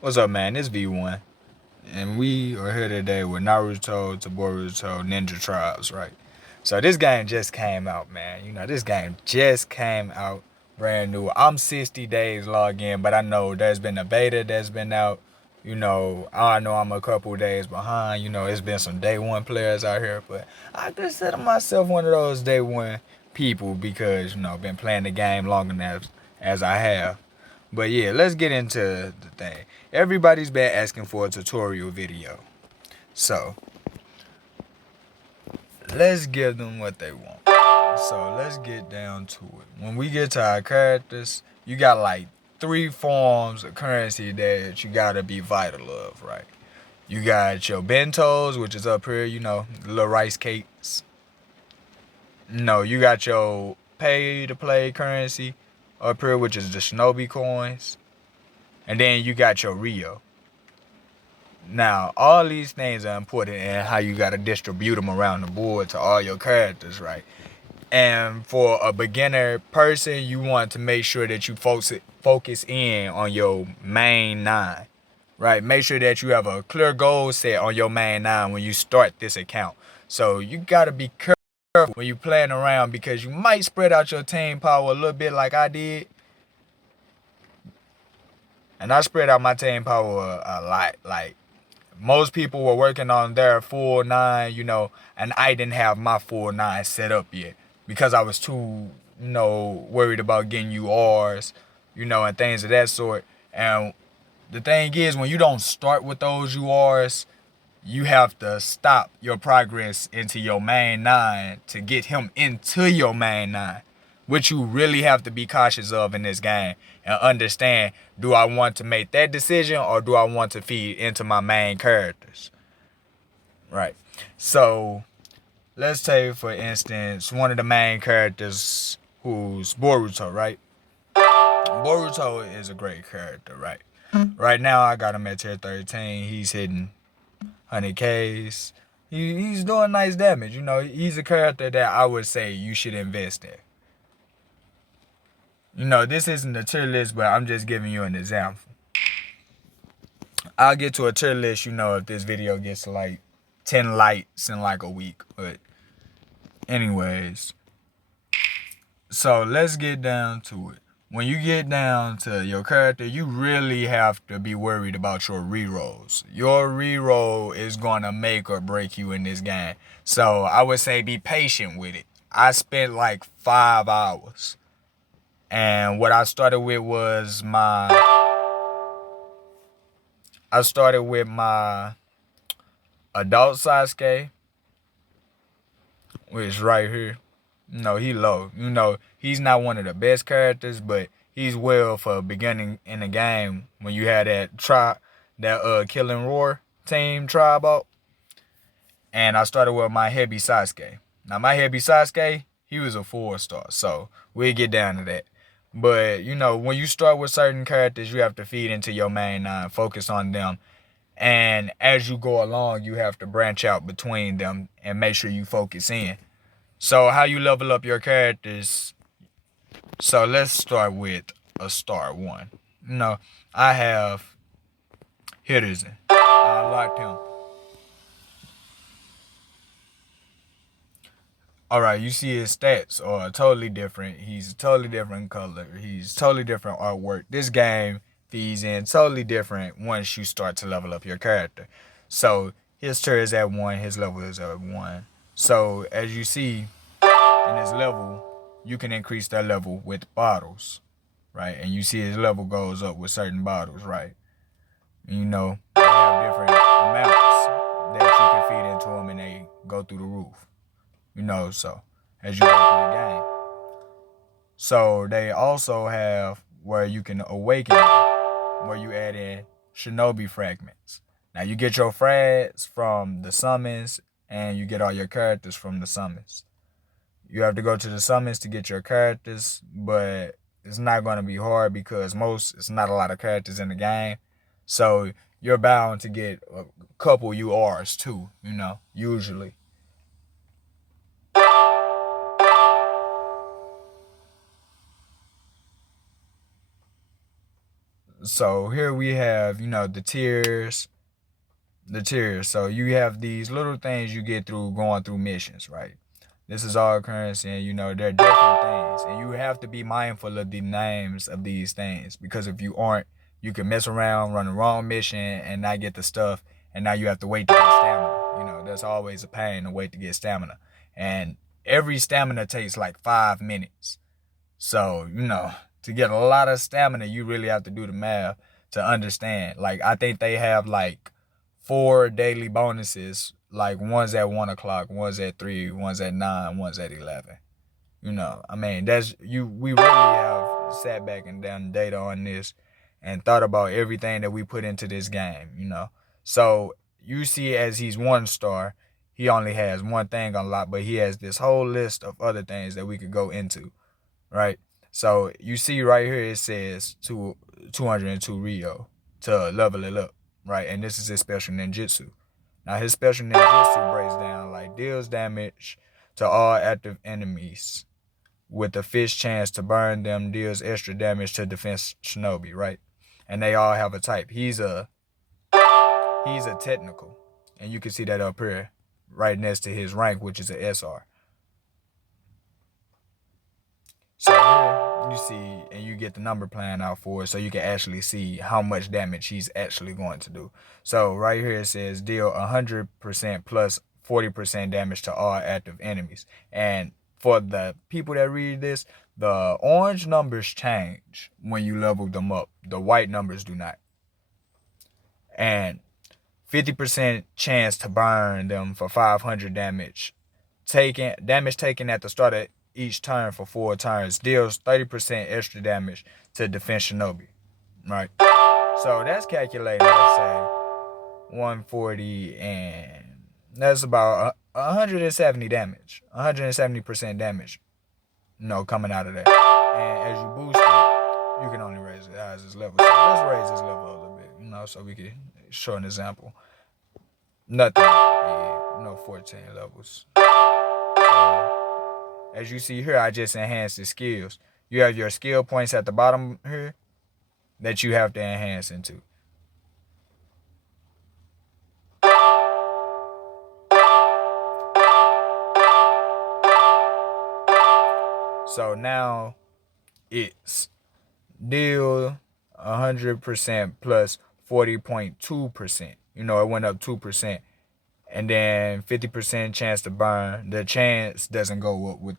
What's up, man? It's V1, and we are here today with Naruto to Boruto Ninja Tribes, right? So this game just came out, man. This game just came out brand new. I'm 60 days logged in, but I know there's been a beta that's been out. I know I'm a couple days behind. It's been some day one players out here, but I consider myself one of those day one people because, been playing the game long enough as I have. But yeah, let's get into the thing. Everybody's been asking for a tutorial video. So let's give them what they want. So let's get down to it. When we get to our characters, you got like three forms of currency that you gotta be vital of, right? You got your bentos, which is up here, the little rice cakes. No, you got your pay to play currency up here, which is the shinobi coins. And then you got your Rio. Now, all these things are important in how you got to distribute them around the board to all your characters, right? And for a beginner person, you want to make sure that you focus in on your main nine, right? Make sure that you have a clear goal set on your main nine when you start this account. So you got to be careful when you're playing around because you might spread out your team power a little bit like I did. And I spread out my team power a lot. Like, most people were working on their full nine, and I didn't have my full nine set up yet because I was too, worried about getting URs, and things of that sort. And the thing is, when you don't start with those URs, you have to stop your progress into your main nine to get him into your main nine, which you really have to be cautious of in this game and understand, do I want to make that decision or do I want to feed into my main characters? Right. So let's take, for instance, one of the main characters who's Boruto, right? Boruto is a great character, right? Right now, I got him at tier 13. He's hitting 100Ks. He's doing nice damage. He's a character that I would say you should invest in. This isn't a tier list, but I'm just giving you an example. I'll get to a tier list, if this video gets to like 10 likes in like a week. But anyways, so let's get down to it. When you get down to your character, you really have to be worried about your rerolls. Your reroll is going to make or break you in this game. So I would say be patient with it. I spent like 5 hours. And what I started with was I started with my adult Sasuke, which is right here. He low. He's not one of the best characters, but he's well for beginning in the game when you had that Killing Roar team tribe out. And I started with my heavy Sasuke. Now my heavy Sasuke, he was a 4-star, so we'll get down to that. But when you start with certain characters, you have to feed into your main nine, focus on them. And as you go along, you have to branch out between them and make sure you focus in. So how you level up your characters? So let's start with a star one. I have Hiddleston. I locked him. All right, you see his stats are totally different. He's a totally different color. He's totally different artwork. This game feeds in totally different once you start to level up your character. So his tier is at 1, his level is at 1. So as you see in his level, you can increase that level with bottles, right? And you see his level goes up with certain bottles, right? They have different amounts that you can feed into them and they go through the roof. So as you go through the game. So they also have where you can awaken them, where you add in shinobi fragments. Now you get your frags from the summons and you get all your characters from the summons. You have to go to the summons to get your characters, but it's not going to be hard because it's not a lot of characters in the game. So you're bound to get a couple URs too, usually. So here we have, the tiers. The tiers. So you have these little things you get through going through missions, right? This is all currency, and they're different things. And you have to be mindful of the names of these things, because if you aren't, you can mess around, run the wrong mission, and not get the stuff, and now you have to wait to get stamina. That's always a pain to wait to get stamina. And every stamina takes like 5 minutes. So, to get a lot of stamina, you really have to do the math to understand. Like, I think they have like 4 daily bonuses, like one's at 1 o'clock, one's at 3, one's at 9, one's at 11. I mean, we really have sat back and done data on this and thought about everything that we put into this game. So you see, as he's 1 star, he only has one thing unlocked, but he has this whole list of other things that we could go into, right? So you see right here, it says 202 Rio to level it up, right? And this is his special ninjutsu. Now his special ninjutsu breaks down like deals damage to all active enemies with a fish chance to burn them, deals extra damage to defense shinobi, right? And they all have a type. He's a technical, and you can see that up here, right next to his rank, which is a SR. So here you see, and you get the number plan out for it, so you can actually see how much damage he's actually going to do. So right here it says deal 100% plus 40% damage to all active enemies. And for the people that read this, the orange numbers change when you level them up. The white numbers do not. And 50% chance to burn them for 500 damage. Damage taken at the start of each turn for 4 turns deals 30% extra damage to defense shinobi, right? So that's calculating, let's say 140, and that's about 170 damage, 170% damage, coming out of that. And as you boost it, you can only raise it as its level. So let's raise this level a little bit, so we can show an example. Nothing big, 14 levels. So, as you see here, I just enhanced the skills. You have your skill points at the bottom here that you have to enhance into. So now it's deal 100% plus 40.2%. It went up 2%. And then 50% chance to burn. The chance doesn't go up with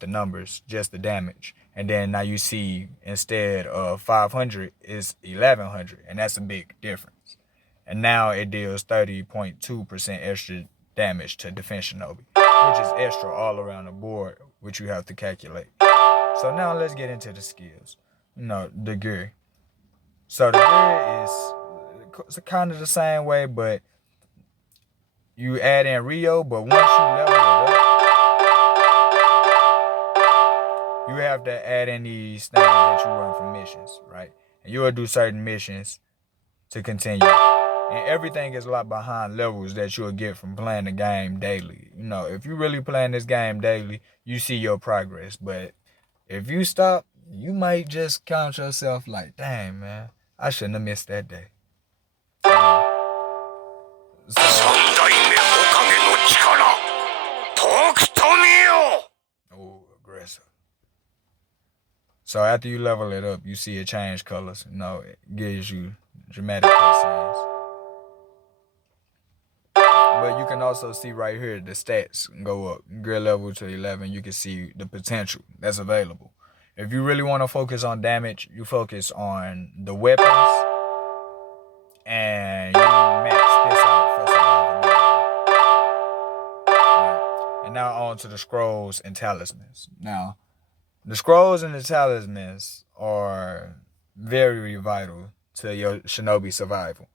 the numbers, just the damage. And then now you see, instead of 500, it's 1100, and that's a big difference. And now it deals 30.2% extra damage to defense shinobi, which is extra all around the board, which you have to calculate. So now let's get into the skills. The gear. So the gear is kind of the same way, but you add in Rio, but once you level it up, you have to add in these things that you run from missions, right? And you will do certain missions to continue. And everything is locked behind levels that you'll get from playing the game daily. If you really playing this game daily, you see your progress. But if you stop, you might just count yourself like, dang, man, I shouldn't have missed that day. Oh, aggressive. So after you level it up, you see it change colors. It gives you dramatic cutscenes. But you can also see right here the stats go up. Gear level to 11, you can see the potential that's available. If you really want to focus on damage, you focus on the weapons, and you max this out for survivability. Right. And now on to the scrolls and talismans. Now, the scrolls and the talismans are very vital to your shinobi survival.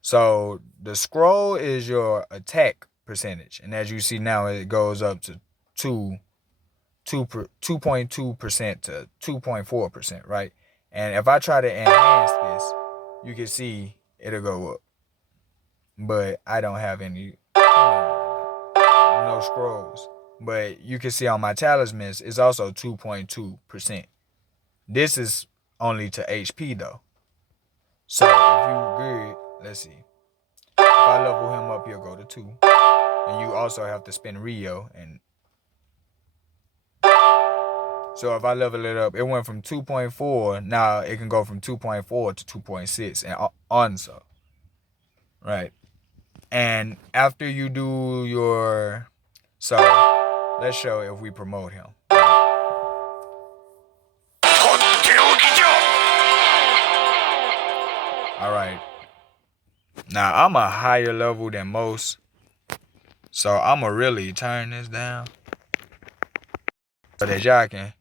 So the scroll is your attack percentage, and as you see now, it goes up to 2.2% to 2.4%, right? And if I try to enhance this, you can see it'll go up. But I don't have any no scrolls. But you can see on my talismans, it's also 2.2%. This is only to HP though. So if you good, let's see. If I level him up, he'll go to 2. And you also have to spin Rio. And so if I level it up, it went from 2.4. Now it can go from 2.4 to 2.6 and on so. Right. And after you do your, so let's show if we promote him. All right. Now I'm a higher level than most, so I'ma really turn this down so that y'all can.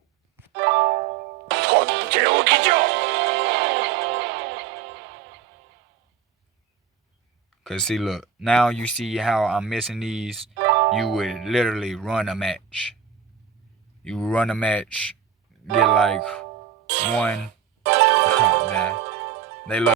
Cause see, look, now you see how I'm missing these. You would literally run a match. You run a match, get like 1. Damn. They look.